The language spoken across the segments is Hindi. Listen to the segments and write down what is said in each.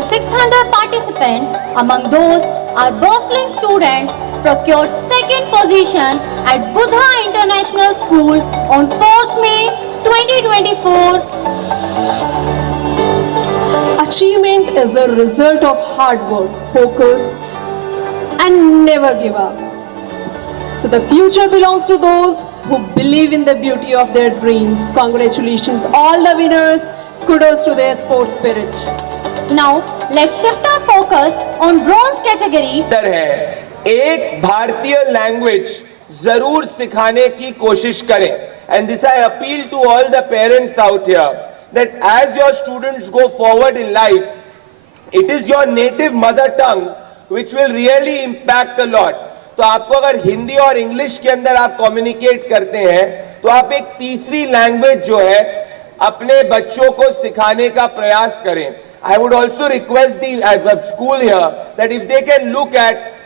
over 600 participants. Among those, our bustling students procured second position at Buddha International School on 4th May 2024. Achievement is a result of hard work, focus, and never give up. So the future belongs to those who believe in the beauty of their dreams. Congratulations, all the winners. Kudos to their sports spirit. Now, let's shift our focus on bronze category. है एक भारतीय लैंग्वेज जरूर सिखाने की कोशिश करें. And this I appeal to all the parents out here that as your students go forward in life, it is your native mother tongue which will really impact a lot. तो आपको अगर हिंदी और इंग्लिश के अंदर आप कम्युनिकेट करते हैं तो आप एक तीसरी लैंग्वेज जो है अपने बच्चों को सिखाने का प्रयास करें. I would also request the school here that if they can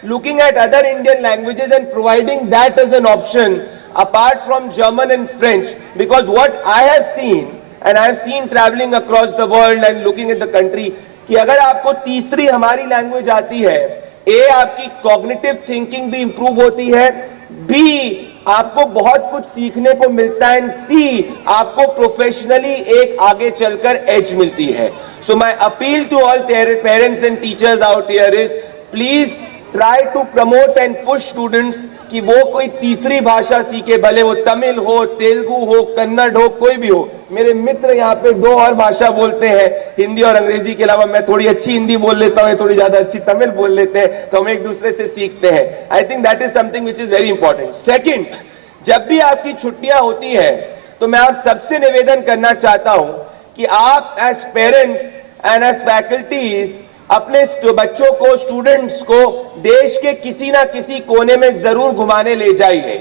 looking at other Indian languages and providing that as an option apart from German and French, because what I have seen and I have seen traveling across the world and looking at the country कि अगर आपको तीसरी हमारी लैंग्वेज आती है, ए आपकी कॉग्निटिव थिंकिंग भी इंप्रूव होती है, बी आपको बहुत कुछ सीखने को मिलता है, सी आपको प्रोफेशनली एक आगे चलकर एज मिलती है. So my appeal to all parents and teachers out here is please try to promote and push students कि वो कोई तीसरी भाषा सीखे, भले वो तमिल हो, तेलुगु हो, कन्नड़ हो, कोई भी हो. मेरे मित्र यहाँ पे दो और भाषा बोलते हैं, हिंदी और अंग्रेजी के अलावा. मैं थोड़ी अच्छी हिंदी बोल लेता हूँ, थोड़ी ज्यादा अच्छी तमिल बोल लेते हैं, तो हम एक दूसरे से सीखते हैं. I think that is something which is very important. Second, जब भी आपकी छुट्टियां होती है तो मैं आप सबसे निवेदन करना चाहता हूं कि आप as parents and as faculties अपने बच्चों को, स्टूडेंट्स को देश के किसी ना किसी कोने में जरूर घुमाने ले जाइए.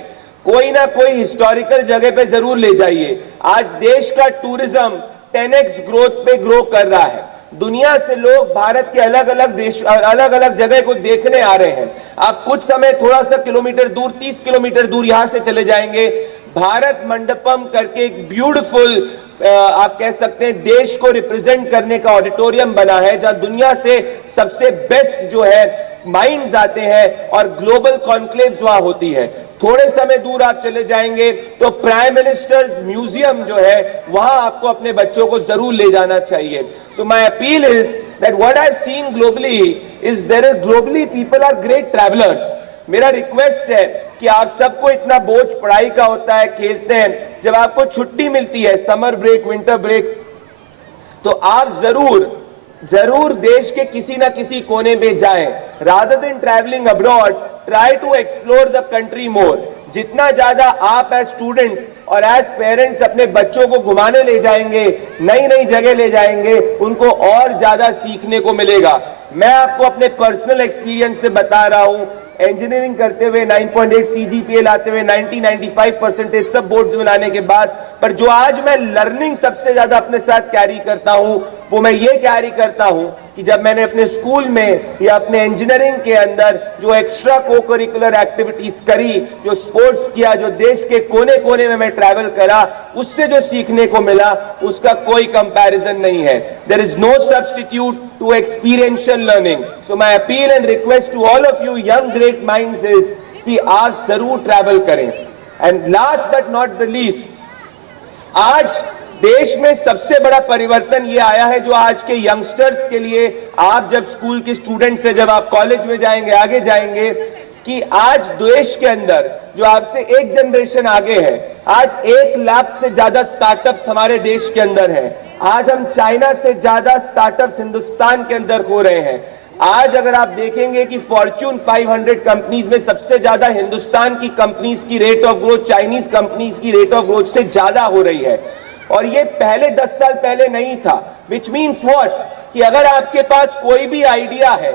कोई ना कोई हिस्टोरिकल जगह पे जरूर ले जाइए. आज देश का टूरिज्म 10x ग्रोथ पे ग्रो कर रहा है. दुनिया से लोग भारत के अलग अलग देश, अलग अलग जगह को देखने आ रहे हैं. आप कुछ समय थोड़ा सा किलोमीटर दूर, 30 किलोमीटर दूर यहां से चले जाएंगे, भारत मंडपम करके एक ब्यूटीफुल आप कह सकते हैं देश को रिप्रेजेंट करने का ऑडिटोरियम बना है, जहां दुनिया से सबसे बेस्ट जो है माइंड्स आते हैं और ग्लोबल कॉन्क्लेव्स वहां होती है. थोड़े समय दूर आप चले जाएंगे तो प्राइम मिनिस्टर्स म्यूजियम जो है वहां आपको अपने बच्चों को जरूर ले जाना चाहिए. So my appeal is that what I have seen globally is there is globally people are great travellers. मेरा रिक्वेस्ट है कि आप सबको इतना बोझ पढ़ाई का होता है, खेलते हैं, जब आपको छुट्टी मिलती है, समर ब्रेक, विंटर ब्रेक, तो आप जरूर देश के किसी ना किसी कोने में जाएं. Rather than travelling abroad, try to explore the country more. जितना ज्यादा आप एज स्टूडेंट्स और एज पेरेंट्स अपने बच्चों को घुमाने ले जाएंगे, नई नई जगह ले जाएंगे, उनको और ज्यादा सीखने को मिलेगा. मैं आपको अपने पर्सनल एक्सपीरियंस से बता रहा हूं, इंजीनियरिंग करते हुए 9.8 CGPA लाते हुए 90-95% सब बोर्ड्स में लाने के बाद, पर जो आज मैं लर्निंग सबसे ज्यादा अपने साथ कैरी करता हूं वो मैं ये कैरी करता हूं कि जब मैंने अपने स्कूल में या अपने इंजीनियरिंग के अंदर जो एक्स्ट्रा को करिकुलर एक्टिविटीज करी, जो स्पोर्ट्स किया, जो देश के कोने कोने में मैं ट्रैवल करा, उससे जो सीखने को मिला उसका कोई कंपैरिजन नहीं है. There is no substitute to experiential learning. So my appeal and request to all of you young great minds is कि आप जरूर ट्रैवल करें. And last but not the least, आज देश में सबसे बड़ा परिवर्तन ये आया है जो आज के यंगस्टर्स के लिए, आप जब स्कूल के स्टूडेंट से जब आप कॉलेज में जाएंगे, आगे जाएंगे, कि आज देश के अंदर जो आपसे एक जनरेशन आगे है, आज 1 लाख से ज्यादा स्टार्टअप्स हमारे देश के अंदर हैं. आज हम चाइना से ज्यादा स्टार्टअप्स हिंदुस्तान के अंदर हो रहे हैं. आज अगर आप देखेंगे कि फॉर्च्यून 500 कंपनीज में सबसे ज्यादा हिंदुस्तान की कंपनीज की rate of growth Chinese companies की रेट ऑफ ग्रोथ से ज्यादा हो रही है. और ये पहले 10 साल पहले नहीं था. विच मीन्स व्हाट, कि अगर आपके पास कोई भी आइडिया है,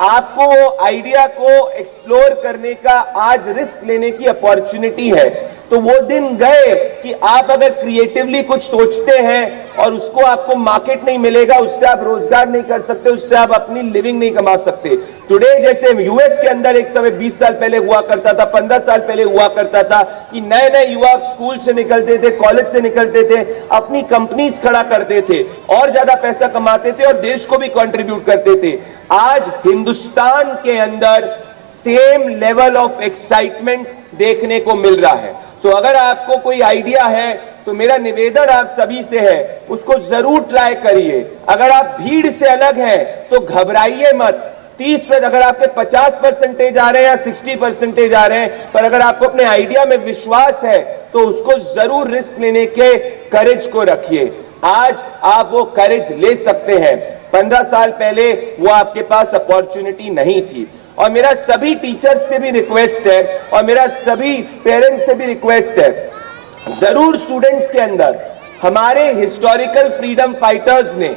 आपको वो आइडिया को एक्सप्लोर करने का आज रिस्क लेने की अपॉर्चुनिटी है. तो वो दिन गए कि आप अगर क्रिएटिवली कुछ सोचते हैं और उसको आपको मार्केट नहीं मिलेगा, उससे आप रोजगार नहीं कर सकते, उससे आप अपनी लिविंग नहीं कमा सकते। टुडे जैसे यूएस के अंदर एक समय 20 साल पहले हुआ करता था, 15 साल पहले हुआ करता था कि नए नए युवा स्कूल से निकलते थे, कॉलेज से निकलते थे, अपनी कंपनीज खड़ा करते थे और ज्यादा पैसा कमाते थे और देश को भी कंट्रीब्यूट करते थे। आज हिंदुस्तान के अंदर सेम लेवल ऑफ एक्साइटमेंट देखने को मिल रहा है। तो अगर आपको कोई आइडिया है तो मेरा निवेदन आप सभी से है, उसको जरूर ट्राई करिए। अगर आप भीड़ से अलग हैं तो घबराइए मत। 30% अगर आपके 50% आ रहे हैं या 60% आ रहे हैं, पर अगर आपको अपने आइडिया में विश्वास है तो उसको जरूर रिस्क लेने के करेज को रखिए। आज आप वो करेज ले सकते हैं, 15 साल पहले वो आपके पास अपॉर्चुनिटी नहीं थी। और मेरा सभी टीचर्स से भी रिक्वेस्ट है और मेरा सभी पेरेंट्स से भी रिक्वेस्ट है, जरूर स्टूडेंट्स के अंदर हमारे हिस्टोरिकल फ्रीडम फाइटर्स ने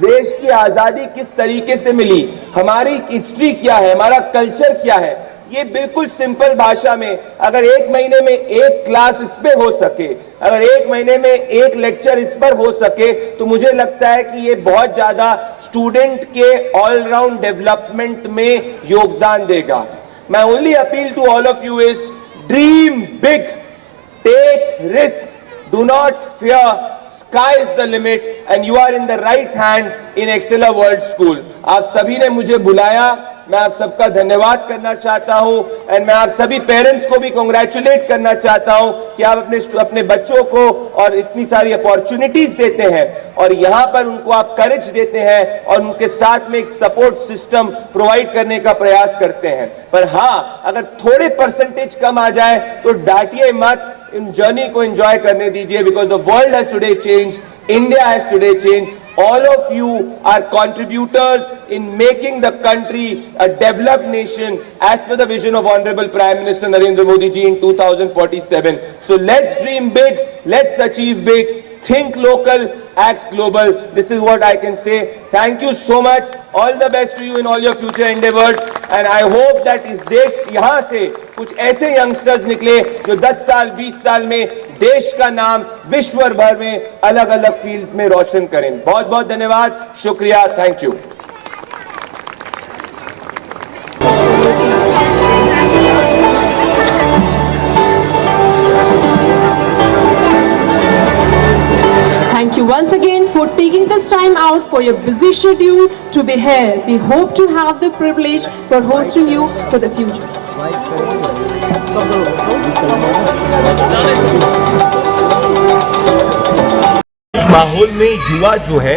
देश की आजादी किस तरीके से मिली, हमारी हिस्ट्री क्या है, हमारा कल्चर क्या है, ये बिल्कुल सिंपल भाषा में अगर एक महीने में एक क्लास इस पे हो सके, अगर एक महीने में एक लेक्चर इस पर हो सके, तो मुझे लगता है कि ये बहुत ज्यादा स्टूडेंट के ऑलराउंड डेवलपमेंट में योगदान देगा। मैं only appeal to all of you is dream big, take risk, do not fear, sky is the limit and you are in the right hand in Excella World School। आप सभी ने मुझे बुलाया, मैं आप सबका धन्यवाद करना चाहता हूं एंड मैं आप सभी पेरेंट्स को भी कांग्रेचुलेट करना चाहता हूं कि आप अपने बच्चों को और इतनी सारी अपॉर्चुनिटीज देते हैं और यहां पर उनको आप करेज देते हैं और उनके साथ में एक सपोर्ट सिस्टम प्रोवाइड करने का प्रयास करते हैं। पर हाँ, अगर थोड़े परसेंटेज कम आ जाए तो डांटिए मत, इन जर्नी को एंजॉय करने दीजिए, because the world has today change, India has today change. All of you are contributors in making the country a developed nation as per the vision of Honorable Prime Minister Narendra Modi ji in 2047. So let's dream big, let's achieve big, think local, act global. This is what I can say. Thank you so much. All the best to you in all your future endeavors. And I hope that इस देश यहाँ से कुछ ऐसे youngsters निकले जो 10 साल 20 साल में देश का नाम विश्व भर में अलग अलग फील्ड्स में रोशन करें। बहुत बहुत धन्यवाद, शुक्रिया, thank you. Thank you once again for taking this time out for your busy schedule to be here. We hope to have the privilege for hosting you for the future. इस माहौल में युवा जो है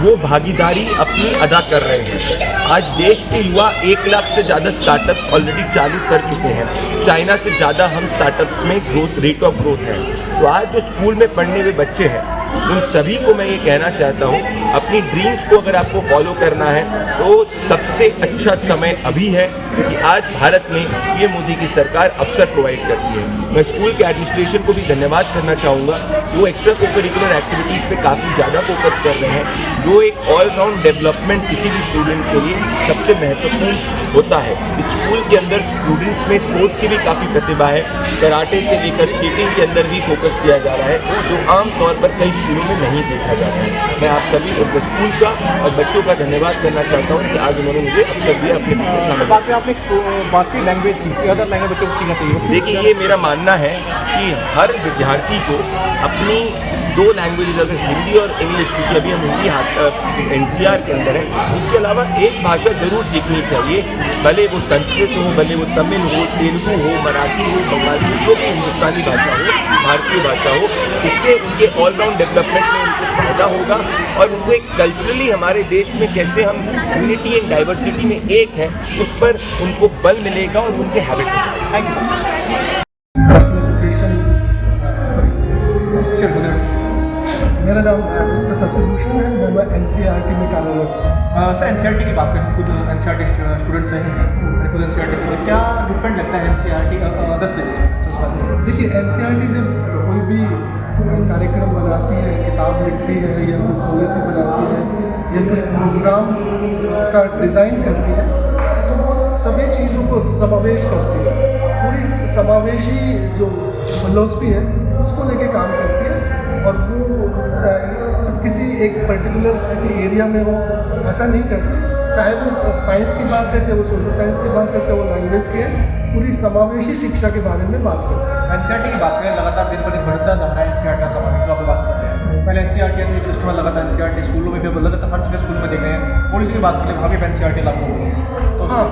वो भागीदारी अपनी अदा कर रहे हैं। आज देश के युवा 1 लाख से ज़्यादा स्टार्टअप्स ऑलरेडी चालू कर चुके हैं। चाइना से ज़्यादा हम स्टार्टअप्स में रेट ऑफ ग्रोथ है। तो आज जो स्कूल में पढ़ने हुए बच्चे हैं उन सभी को मैं ये कहना चाहता हूँ, अपनी ड्रीम्स को अगर आपको फॉलो करना है तो सबसे अच्छा समय अभी है, क्योंकि आज भारत में ये मोदी की सरकार अवसर प्रोवाइड करती है। मैं स्कूल के एडमिनिस्ट्रेशन को भी धन्यवाद करना चाहूँगा कि वो एक्स्ट्रा कोकरिकुलर एक्टिविटीज़ पे काफ़ी ज़्यादा फोकस कर रहे हैं, जो एक ऑलराउंड डेवलपमेंट किसी भी स्टूडेंट के लिए सबसे महत्वपूर्ण होता है। स्कूल के अंदर स्टूडेंट्स में स्पोर्ट्स की भी काफ़ी प्रतिभा है, कराटे से लेकर स्केटिंग के अंदर भी फोकस किया जा रहा है, जो आमतौर पर कई स्कूलों में नहीं देखा जाता है। मैं आप सभी स्कूल का और बच्चों का धन्यवाद करना चाहता हूँ कि आज उन्होंने मुझे अवसर दिया अपने शामिल। बात की लैंग्वेज की, अदर लैंग्वेज बच्चों को सीखना चाहिए। देखिए, ये मेरा मानना है कि हर विद्यार्थी को अपनी 2 लैंग्वेजेज, अगर हिंदी और इंग्लिश, क्योंकि अभी हम हिंदी NCR के अंदर है, उसके अलावा एक भाषा जरूर सीखनी चाहिए, भले वो संस्कृत हो, भले वो तमिल हो, तेलुगु हो, मराठी हो, बंगाली हो, जो भी हिंदुस्तानी भाषा हो, भारतीय भाषा हो। इससे उनके ऑलराउंड डेवलपमेंट में उनको फायदा होगा और उनको एक कल्चरली हमारे देश में कैसे हम यूनिटी एंड डाइवर्सिटी में एक है, उस पर उनको बल मिलेगा और उनके हैबिट होगा। Thank you. मेरा नाम डॉक्टर सत्यभूषण है, मैं NCERT में कार्यरत हूँ। सर, NCERT की बात करें, खुद NCERT स्टूडेंट्स हैं, मैंने खुद NCERT से, क्या डिफरेंट लगता है NCERT अदर सिलेबस में? देखिए, NCERT जब कोई भी कार्यक्रम बनाती है, किताब लिखती है या कोई पॉलिसी बनाती है या कोई प्रोग्राम का डिज़ाइन करती है, तो वो सभी चीज़ों को समावेश करती है। पूरी समावेशी जो फिलॉसफी है उसको लेके काम करती है, और वो सिर्फ किसी एक पर्टिकुलर किसी एरिया में हो ऐसा नहीं करती। चाहे वो साइंस की बात है, चाहे वो सोशल साइंस की बात है, चाहे वो लैंग्वेज की है, पूरी समावेशी शिक्षा के बारे में बात करते हैं। एनसीईआरटी की बात करें, लगातार दिन पर दिन बढ़ता जा रहा है एनसीईआरटी का समावेश, जो आप बात कर रहे हैं। पहले एनसीईआरटी थी, फिर उसके बाद लगातार एनसीईआरटी स्कूलों में भी अब लगातार हर छोटे स्कूल में देख रहे हैं। पॉलिसी की बात करें, वहाँ भी एनसीईआरटी लागू हो गई है। तो हाँ,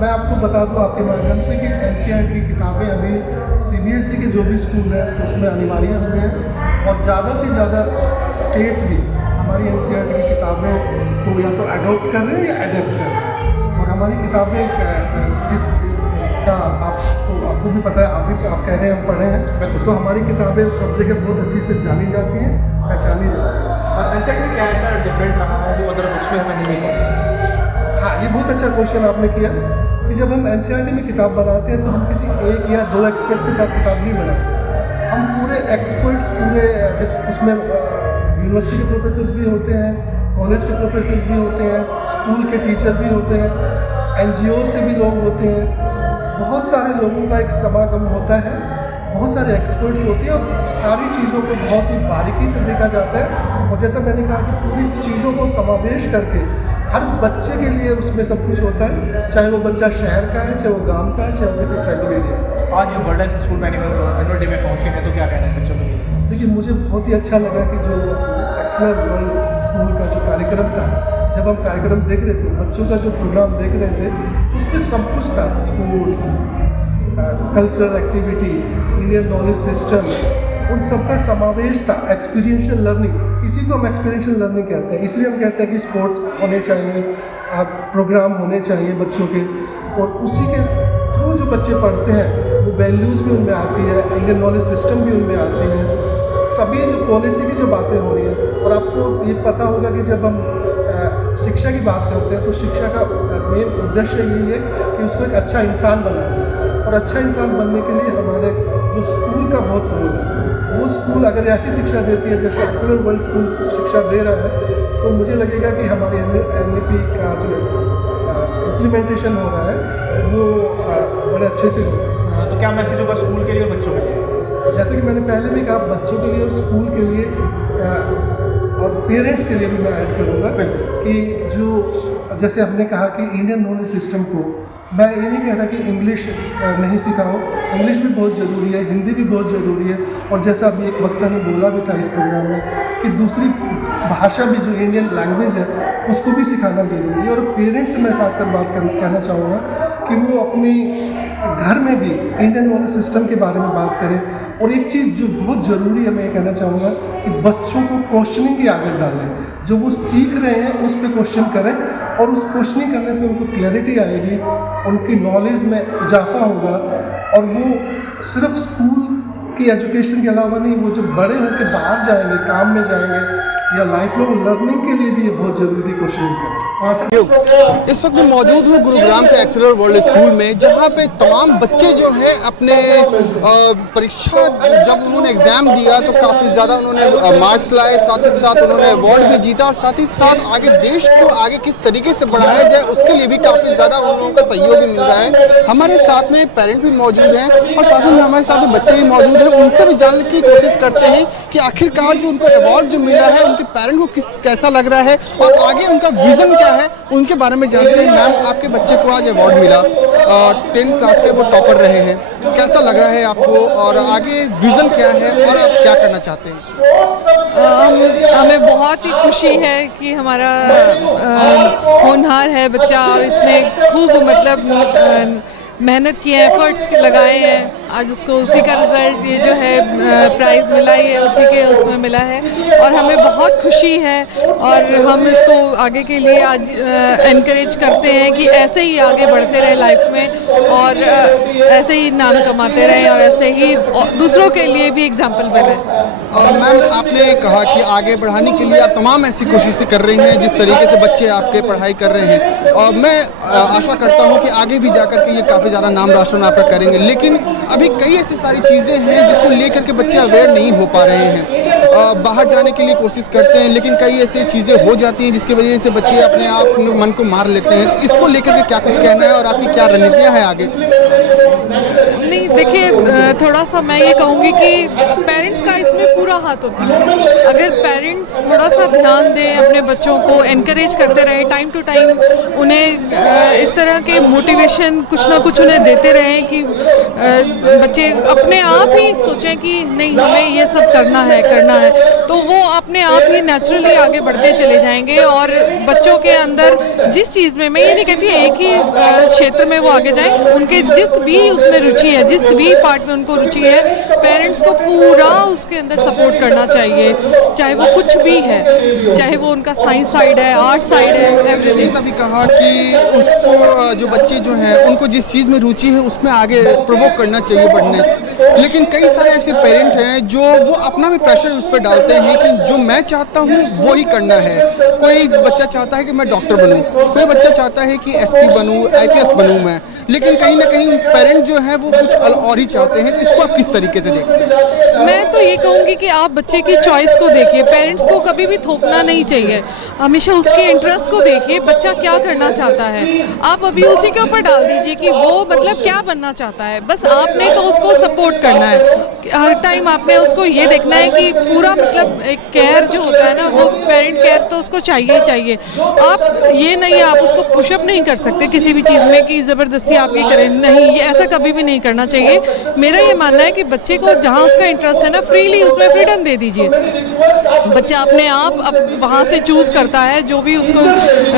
मैं आपको बता दूं आपके माध्यम से कि एनसीईआरटी की किताबें अभी सीबीएसई के जो भी स्कूल हैं उसमें अनिवार्य हुए हैं, और ज़्यादा से ज़्यादा स्टेट्स भी हमारी एनसीईआरटी की किताबें को या तो अडॉप्ट कर रहे हैं या एडेप्ट कर रहे हैं। और हमारी किताबें इस का आपको भी पता है, आप कह रहे हैं हम पढ़े हैं, तो हमारी किताबें सब जगह बहुत अच्छी से जानी जाती हैं, पहचानी जाती हैं। और एनसीईआरटी में क्या ऐसा डिफरेंट रहा है जो अदर बुक्स में हमें नहीं मिल पाता? हाँ, ये बहुत अच्छा क्वेश्चन आपने किया कि जब हम एनसीईआरटी में किताब बनाते हैं तो हम किसी एक या दो एक्सपर्ट्स के साथ किताब नहीं बनाते। हम पूरे एक्सपर्ट्स, पूरे जैसे उसमें यूनिवर्सिटी के प्रोफेसर्स भी होते हैं, कॉलेज के प्रोफेसर्स भी होते हैं, स्कूल के टीचर भी होते हैं, एनजीओ से भी लोग होते हैं, बहुत सारे लोगों का एक समागम होता है, बहुत सारे एक्सपर्ट्स होते हैं, और सारी चीज़ों को बहुत ही बारीकी से देखा जाता है। और जैसा मैंने कहा कि पूरी चीज़ों को समावेश करके हर बच्चे के लिए उसमें सब कुछ होता है, चाहे वो बच्चा शहर का है, चाहे वो गांव का है, चाहे वो किसी ट्राइबल एरिया का है। आज वर्ल्ड स्कूल में एनुअल डे में पहुँचे हैं, तो क्या कहना है बच्चों के लिए? देखिए, मुझे बहुत ही अच्छा लगा कि जो एक्सेलर वर्ल्ड स्कूल का जो कार्यक्रम था, जब हम कार्यक्रम देख रहे थे, बच्चों का जो प्रोग्राम देख रहे थे, उसमें सब कुछ था, sports, cultural activity, Indian knowledge system, उन सब का समावेश था। एक्सपीरियंशियल लर्निंग, इसी को हम एक्सपीरियंशियल लर्निंग कहते हैं। इसलिए हम कहते हैं कि स्पोर्ट्स होने चाहिए, प्रोग्राम होने चाहिए बच्चों के, और उसी के थ्रू जो बच्चे पढ़ते हैं वो वैल्यूज़ भी उनमें आती है, इंडियन नॉलेज सिस्टम भी उनमें आती है, सभी जो पॉलिसी की जो बातें हो रही हैं। और आपको ये पता होगा कि जब हम शिक्षा की बात करते हैं तो शिक्षा का मेन उद्देश्य यही है कि उसको एक अच्छा इंसान बनाना है, और अच्छा इंसान बनने के लिए हमारे जो स्कूल का बहुत रोल है। वो स्कूल अगर ऐसी शिक्षा देती है जैसे एक्सेलर वर्ल्ड स्कूल शिक्षा दे रहा है, तो मुझे लगेगा कि हमारे NEP का जो इम्प्लीमेंटेशन हो रहा है वो बड़े अच्छे से हो रहा है। तो क्या मैसेज होगा स्कूल के लिए और बच्चों के लिए? जैसे कि मैंने पहले भी कहा, बच्चों के लिए और स्कूल के लिए और पेरेंट्स के लिए भी मैं ऐड करूँगा कि जो जैसे हमने कहा कि इंडियन नॉलेज सिस्टम को, मैं ये नहीं कह रहा कि इंग्लिश नहीं सिखाओ, इंग्लिश भी बहुत ज़रूरी है, हिंदी भी बहुत ज़रूरी है, और जैसा अभी एक वक्ता ने बोला भी था इस प्रोग्राम में कि दूसरी भाषा भी जो इंडियन लैंग्वेज है उसको भी सिखाना ज़रूरी है। और पेरेंट्स से मैं खासकर कहना चाहूँगा कि वो अपनी घर में भी इंडियन नॉलेज सिस्टम के बारे में बात करें। और एक चीज़ जो बहुत ज़रूरी है, मैं ये कहना चाहूँगा कि बच्चों को क्वेश्चनिंग की आदत डालें, जो वो सीख रहे हैं उस पर क्वेश्चन करें, और उस क्वेश्चनिंग करने से उनको क्लैरिटी आएगी, उनकी नॉलेज में इजाफा होगा, और वो सिर्फ स्कूल की एजुकेशन के अलावा नहीं, वो जब बड़े होकर बाहर जाएंगे, काम में जाएंगे, या लाइफ लॉन्ग लर्निंग के लिए भी ये बहुत ज़रूरी क्वेश्चनिंग करें। इस वक्त मैं मौजूद हूँ गुरुग्राम के एक्सेलर वर्ल्ड स्कूल में, जहाँ पे तमाम बच्चे जो हैं अपने परीक्षा जब उन्होंने एग्ज़ाम दिया तो काफ़ी ज़्यादा उन्होंने मार्क्स लाए, साथ ही साथ उन्होंने अवार्ड भी जीता, और साथ ही साथ आगे देश को आगे किस तरीके से बढ़ाया जाए उसके लिए भी काफ़ी ज़्यादा उन लोगों का सहयोग भी मिल रहा है। हमारे साथ में पेरेंट भी मौजूद हैं, और साथ में हमारे साथ में बच्चे भी मौजूद हैं। उनसे भी जानने की कोशिश करते हैं कि आखिरकार जो उनको अवार्ड जो मिला है उनके पेरेंट को कैसा लग रहा है, और आगे उनका विज़न क्या है उनके बारे में जानते हैं। मैम, आपके बच्चे को आज अवार्ड मिला, 10th क्लास के वो टॉपर रहे हैं, कैसा लग रहा है आपको, और आगे विज़न क्या है और आप क्या करना चाहते हैं? हमें बहुत ही खुशी है कि हमारा होनहार है बच्चा, और इसने खूब मतलब मेहनत की है, एफर्ट्स लगाए हैं, आज उसको उसी का रिज़ल्ट ये जो है प्राइज़ मिला, ये उसी के उसमें मिला है, और हमें बहुत खुशी है। और हम इसको आगे के लिए आज एनकरेज करते हैं कि ऐसे ही आगे बढ़ते रहे लाइफ में, और ऐसे ही नाम कमाते रहें, और ऐसे ही दूसरों के लिए भी एग्जाम्पल बने। मैम, आपने कहा कि आगे बढ़ाने के लिए आप तमाम ऐसी कोशिशें कर रही हैं जिस तरीके से बच्चे आपके पढ़ाई कर रहे हैं, और मैं आशा करता हूं कि आगे भी जाकर के ये काफ़ी ज़्यादा नाम रोशन आपका करेंगे। लेकिन अभी कई ऐसी सारी चीज़ें हैं जिसको लेकर के बच्चे अवेयर नहीं हो पा रहे हैं। बाहर जाने के लिए कोशिश करते हैं, लेकिन कई ऐसी चीज़ें हो जाती हैं जिसकी वजह से बच्चे अपने आप मन को मार लेते हैं। तो इसको लेकर के क्या कुछ कहना है और आपकी क्या रणनीतियाँ हैं आगे? नहीं, देखिए, थोड़ा सा मैं ये कहूँगी कि पेरेंट्स का इसमें पूरा हाथ होता है। अगर पेरेंट्स थोड़ा सा ध्यान दें, अपने बच्चों को एनकरेज करते रहें, टाइम टू टाइम उन्हें इस तरह के मोटिवेशन कुछ ना कुछ उन्हें देते रहें कि बच्चे अपने आप ही सोचें कि नहीं, हमें ये सब करना है, तो वो अपने आप ही नेचुरली आगे बढ़ते चले जाएंगे। और बच्चों के अंदर जिस चीज़ में, मैं ये नहीं कहती एक ही क्षेत्र में वो आगे जाएं, उनके जिस भी उसमें रुचि है, जिस भी पार्ट में उनको रुचि है, पेरेंट्स को पूरा उसके अंदर सपोर्ट करना चाहिए, चाहे वो कुछ भी है, चाहे वो उनका साइंस साइड है, आर्ट साइड है, एवरीथिंग। अभी कहा कि उसको जो बच्चे जो हैं उनको जिस चीज़ में रुचि है उसमें आगे प्रोवोक करना चाहिए बढ़ने से। लेकिन कई सारे ऐसे पेरेंट हैं जो वो अपना भी प्रेशर उस पर डालते हैं कि जो मैं चाहता हूँ वो ही करना है। कोई बच्चा चाहता है कि मैं डॉक्टर बनूँ, कोई बच्चा चाहता है कि एसपी बनूँ, आईपीएस बनूँ मैं, लेकिन कहीं ना कहीं पेरेंट जो है वो कुछ और ही चाहते हैं। तो इसको आप किस तरीके से देखते हैं? मैं तो ये कहूँगी कि आप बच्चे की चॉइस को देखिए, पेरेंट्स को कभी भी थोपना नहीं चाहिए, हमेशा उसके इंटरेस्ट को देखिए, बच्चा क्या करना चाहता है, आप अभी उसी के ऊपर डाल दीजिए कि वो मतलब क्या बनना चाहता है। बस आपने तो उसको सपोर्ट करना है, हर टाइम आपने उसको ये देखना है कि पूरा मतलब एक केयर जो होता है ना, वो पेरेंट केयर तो उसको चाहिए ही चाहिए। आप ये नहीं, आप उसको पुशअप नहीं कर सकते किसी भी चीज़ में कि ज़बरदस्ती आप ये करें, नहीं, ये ऐसा कभी भी नहीं करना चाहिए। मेरा ये मानना है कि बच्चे को जहाँ उसका इंटरेस्ट है ना, फ्रीली उसमें फ्रीडम दे दीजिए। बच्चा अपने आप अब वहाँ से चूज़ करता है, जो भी उसको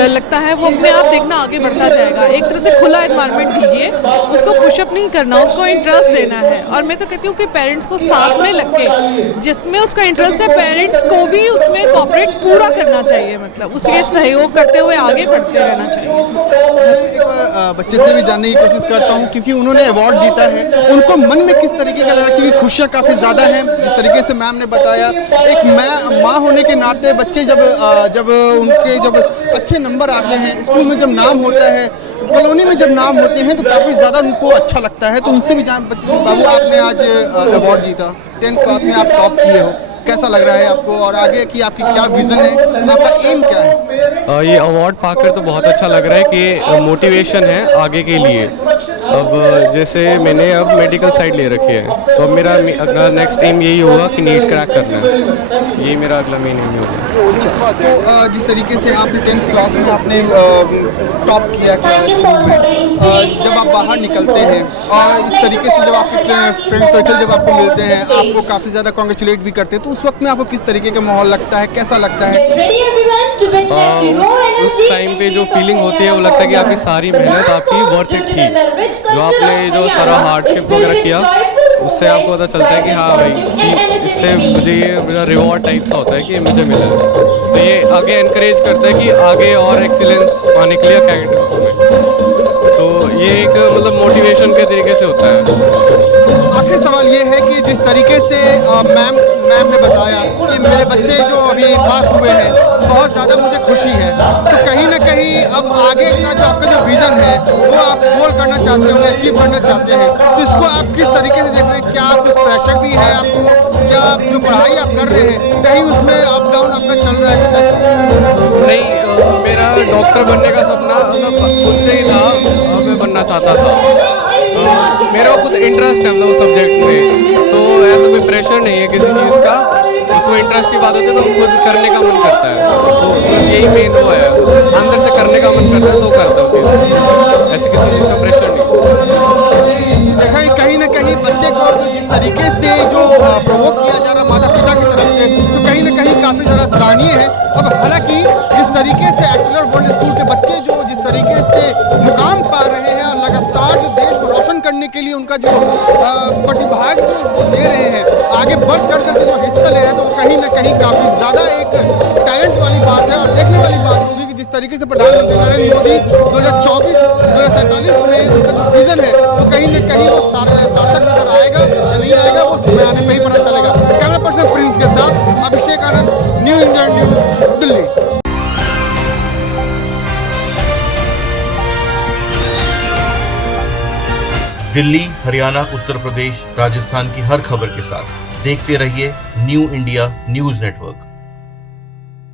लगता है वो अपने आप देखना आगे बढ़ता जाएगा। एक तरह से खुला एनवायरनमेंट दीजिए, उसको पुशअप नहीं करना, उसको इंटरेस्ट देना है। और मैं तो कहती हूँ कि पेरेंट्स को साथ में लग के, जिसमें उसका इंटरेस्ट है, पेरेंट्स को भी उसमें कोऑपरेट पूरा करना चाहिए, मतलब उसके सहयोग करते हुए आगे बढ़ते रहना चाहिए। एक बार बच्चे से भी जानने की कोशिश करता हूँ, क्योंकि उन्होंने अवार्ड जीता है, उनको मन में किस तरीके का लगा? क्योंकि खुशियाँ काफ़ी ज़्यादा हैं, जिस तरीके से मैम ने बताया। एक माँ होने के नाते बच्चे जब उनके अच्छे नंबर आते हैं, स्कूल में जब नाम होता है, कॉलोनी में जब नाम होते हैं, तो काफ़ी ज़्यादा उनको अच्छा लगता है। तो उनसे भी जान, बाबू आपने आज अवार्ड जीता, 10th क्लास में आप टॉप किए हो, कैसा लग रहा है आपको और आगे की आपकी क्या विज़न है, आपका एम क्या है? ये अवार्ड पाकर तो बहुत अच्छा लग रहा है कि मोटिवेशन है आगे के लिए। अब जैसे मैंने अब मेडिकल साइड ले रखी है, तो अब मेरा अगला नेक्स्ट एम यही होगा कि नीट क्रैक करना है, यही मेरा अगला मेन एम होगा। तो जिस तरीके से आपने 10th क्लास में आपने टॉप किया स्कूल में, जब आप बाहर निकलते हैं और इस तरीके से जब आपके फ्रेंड सर्कल जब आपको मिलते हैं, आपको काफ़ी ज़्यादा कॉन्ग्रेचुलेट भी करते हैं, तो उस वक्त में आपको किस तरीके का माहौल लगता है, कैसा लगता है? उस टाइम पे जो फीलिंग होती है वो लगता है कि आपकी सारी मेहनत आपकी वर्थ इट थी। जो आपने जो सारा हार्डशिप वगैरह किया, उससे आपको पता चलता है कि हाँ भाई, कि इससे मुझे ये मेरा रिवॉर्ड टाइप सा होता है कि मुझे मिला है। तो ये आगे एनकरेज करता है कि आगे और एक्सीलेंस पाने के लिए अकेडमिक्स में, तो ये एक मतलब मोटिवेशन के तरीके से होता है। आखिरी सवाल ये है कि जिस तरीके से मैम ने बताया कि मेरे बच्चे जो अभी पास हुए हैं, बहुत ज़्यादा मुझे खुशी है। तो कहीं ना कहीं अब आगे का जो आपका जो विज़न है वो आप गोल करना चाहते हैं, उन्हें अचीव करना चाहते हैं, तो इसको आप किस तरीके से देख रहे हैं? क्या कुछ प्रेशर भी है आपको, या जो पढ़ाई आप कर रहे हैं कहीं उसमें अप डाउन आपका चल रहा है कुछ ऐसा? नहीं, मेरा डॉक्टर बनने का सपना खुद से ही था, मैं बनना चाहता था। मेरा खुद इंटरेस्ट है मतलब उस सब्जेक्ट में, तो ऐसा कोई प्रेशर नहीं है किसी चीज़ का। उसमें इंटरेस्ट की बात होती है तो खुद करने का मन करता है, तो यही मेन वो है, अंदर से करने का मन करता है तो करता हूँ चीज़, ऐसे किसी चीज़ का प्रेशर नहीं। देखा कहीं ना कहीं बच्चे को जो जिस तरीके से जो प्रवोक किया जा रहा माता पिता की तरफ से, तो कहीं ना कहीं काफ़ी ज़्यादा सराहनीय है। अब हालांकि जिस तरीके से एक्सेलर वर्ल्ड स्कूल के बच्चे जो जिस तरीके से मुकाम पा रहे हैं और लगातार जो देश को रोशन करने के लिए उनका जो प्रतिभाग जो वो दे रहे हैं, आगे बढ़ चढ़ करके जो हिस्सा ले रहे हैं, तो वो कहीं ना कहीं काफ़ी ज़्यादा एक टैलेंट वाली बात है। और देखने वाली बात होगी कि जिस तरीके से प्रधानमंत्री नरेंद्र मोदी 2024-2047 में उनका जो विज़न है, तो कहीं ना कहीं वो सार्थक नजर आएगा या नहीं आएगा, वो समय आने पर ही पता चलेगा। कैमरा पर्सन प्रिंस के साथ Abhishek Anand, New India News, Delhi. Delhi, Haryana, Uttar Pradesh, Rajasthan की हर खबर के साथ देखते रहिए न्यू इंडिया न्यूज नेटवर्क।